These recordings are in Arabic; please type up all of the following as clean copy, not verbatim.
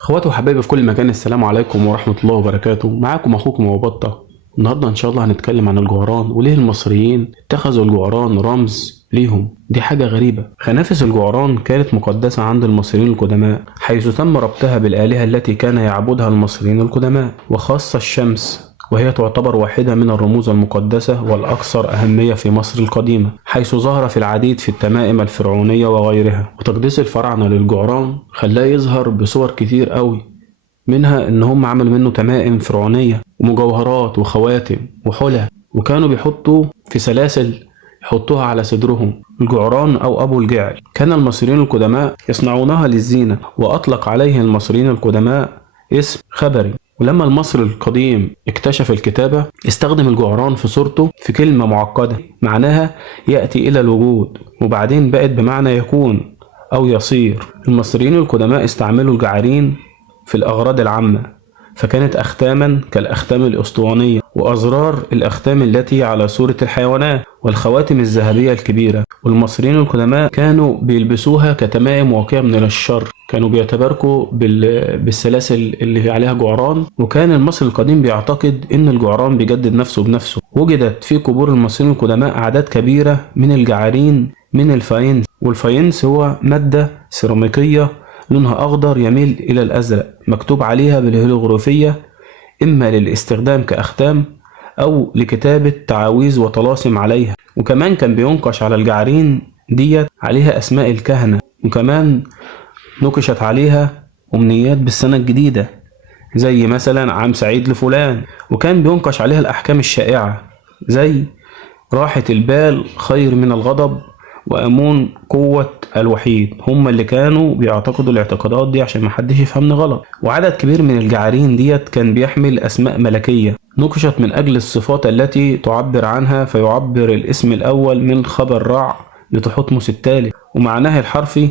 اخواتي وحبايبي في كل مكان، السلام عليكم ورحمة الله وبركاته. معاكم اخوكم ابو بطة. النهارده ان شاء الله هنتكلم عن الجعران وليه المصريين اتخذوا الجعران رمز ليهم. دي حاجة غريبة. خنافس الجعران كانت مقدسة عند المصريين القدماء، حيث تم ربطها بالآلهة التي كان يعبدها المصريين القدماء، وخاصة الشمس، وهي تعتبر واحدة من الرموز المقدسة والأكثر أهمية في مصر القديمة، حيث ظهر في العديد في التمائم الفرعونية وغيرها. وتقديس الفراعنة للجعران خلاه يظهر بصور كتير قوي، منها إن هم عملوا منه تمائم فرعونية ومجوهرات وخواتم وحلى، وكانوا بيحطوا في سلاسل يحطوها على صدرهم. الجعران أو أبو الجعل كان المصريين القدماء يصنعونها للزينة، وأطلق عليه المصريين القدماء اسم خبري. ولما المصري القديم اكتشف الكتابة استخدم الجعران في صورته في كلمة معقدة معناها يأتي إلى الوجود، وبعدين بقت بمعنى يكون أو يصير. المصريين القدماء استعملوا الجعارين في الأغراض العامة، فكانت أختاما كالأختام الأسطوانية، وأزرار الأختام التي على صورة الحيوانات، والخواتم الذهبية الكبيرة. والمصريين القدماء كانوا بيلبسوها كتمائم واقية من الشر، كانوا بيتباركوا بالسلاسل اللي عليها جعران. وكان المصري القديم بيعتقد إن الجعران بيجدد نفسه بنفسه. وجدت في قبور المصريين القدماء أعداد كبيرة من الجعارين من الفاينس، والفاينس هو مادة سيراميكية لونها أخضر يميل إلى الأزرق، مكتوب عليها بالهيروغليفية، إما للاستخدام كأختام أو لكتابة تعاويذ وطلاسم عليها. وكمان كان بينقش على الجعارين ديت عليها أسماء الكهنة، وكمان نقشت عليها أمنيات بالسنة الجديدة، زي مثلا عام سعيد لفلان. وكان بينقش عليها الأحكام الشائعة، زي راحة البال خير من الغضب، وأمون قوة الوحيد. هم اللي كانوا بيعتقدوا الاعتقادات دي عشان محدش يفهمني غلط. وعدد كبير من الجعارين ديت كان بيحمل أسماء ملكية نقشت من أجل الصفات التي تعبر عنها، فيعبر الاسم الأول من خبر رع لتحتمس التالي، ومعناه الحرفي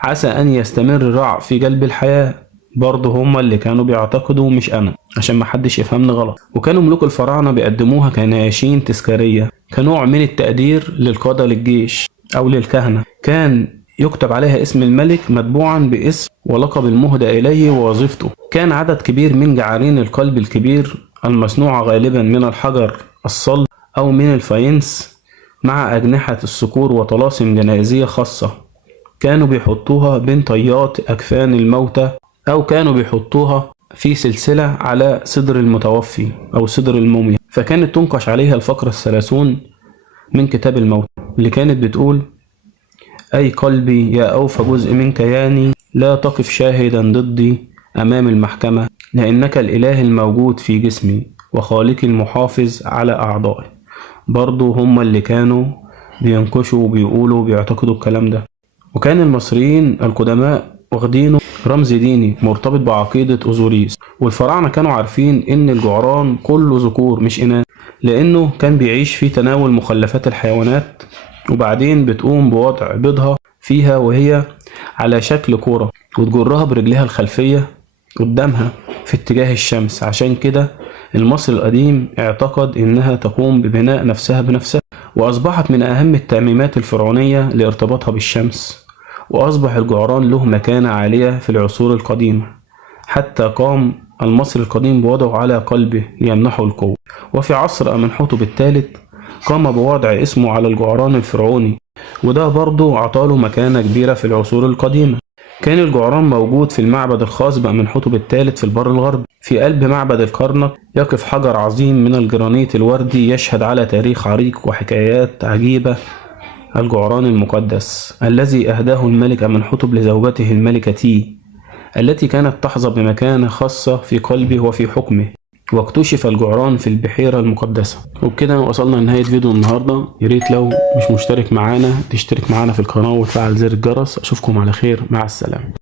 عسى أن يستمر رع في قلب الحياة. برضه هم اللي كانوا بيعتقدوا، مش أنا، عشان محدش يفهمني غلط. وكانوا ملوك الفراعنة بيقدموها كنياشين تذكارية، كنوع من التقدير للقادة للجيش أو للكهنة. كان يكتب عليها اسم الملك متبوعا باسم ولقب المهدى إليه ووظيفته. كان عدد كبير من جعارين القلب الكبير المصنوعة غالبا من الحجر الصلب أو من الفاينس، مع أجنحة الصقور وطلاسم جنائزية خاصة، كانوا بيحطوها بين طيات أكفان الموتى، أو كانوا بيحطوها في سلسلة على صدر المتوفي أو صدر الموميا. فكانت تنقش عليها الفقرة الثلاثون من كتاب الموتى، اللي كانت بتقول: أي قلبي يا أوفى جزء من كياني، لا تقف شاهدا ضدي أمام المحكمة، لأنك الإله الموجود في جسمي وخالقي المحافظ على أعضائي. برضو هم اللي كانوا بينقشوا وبيقولوا بيعتقدوا الكلام ده. وكان المصريين القدماء واخدينه رمز ديني مرتبط بعقيدة أوزوريس. والفراعنة كانوا عارفين إن الجعران كله ذكور مش إناث، لأنه كان بيعيش في تناول مخلفات الحيوانات، وبعدين بتقوم بوضع بيضها فيها وهي على شكل كورة، وتجرها برجلها الخلفية قدامها في اتجاه الشمس. عشان كده المصري القديم اعتقد إنها تقوم ببناء نفسها بنفسها، وأصبحت من أهم التعميمات الفرعونية لارتباطها بالشمس. وأصبح الجعران له مكانة عالية في العصور القديمة، حتى قام المصري القديم بوضعه على قلبه ليمنحه القوة. وفي عصر أمنحتب الثالث قام بوضع اسمه على الجعران الفرعوني، وده برضه عطاله مكانة كبيرة في العصور القديمة. كان الجعران موجود في المعبد الخاص بأمنحتب الثالث في البر الغربي. في قلب معبد الكرنك يقف حجر عظيم من الجرانيت الوردي يشهد على تاريخ عريق وحكايات عجيبة. الجعران المقدس الذي أهداه الملك أمنحتب لزوجته الملكة تي، التي كانت تحظى بمكانة خاصة في قلبه وفي حكمه. واكتشف الجعران في البحيرة المقدسة. وبكده وصلنا لنهاية فيديو النهاردة. ياريت لو مش مشترك معانا تشترك معانا في القناة وتفعل زر الجرس. أشوفكم على خير، مع السلامة.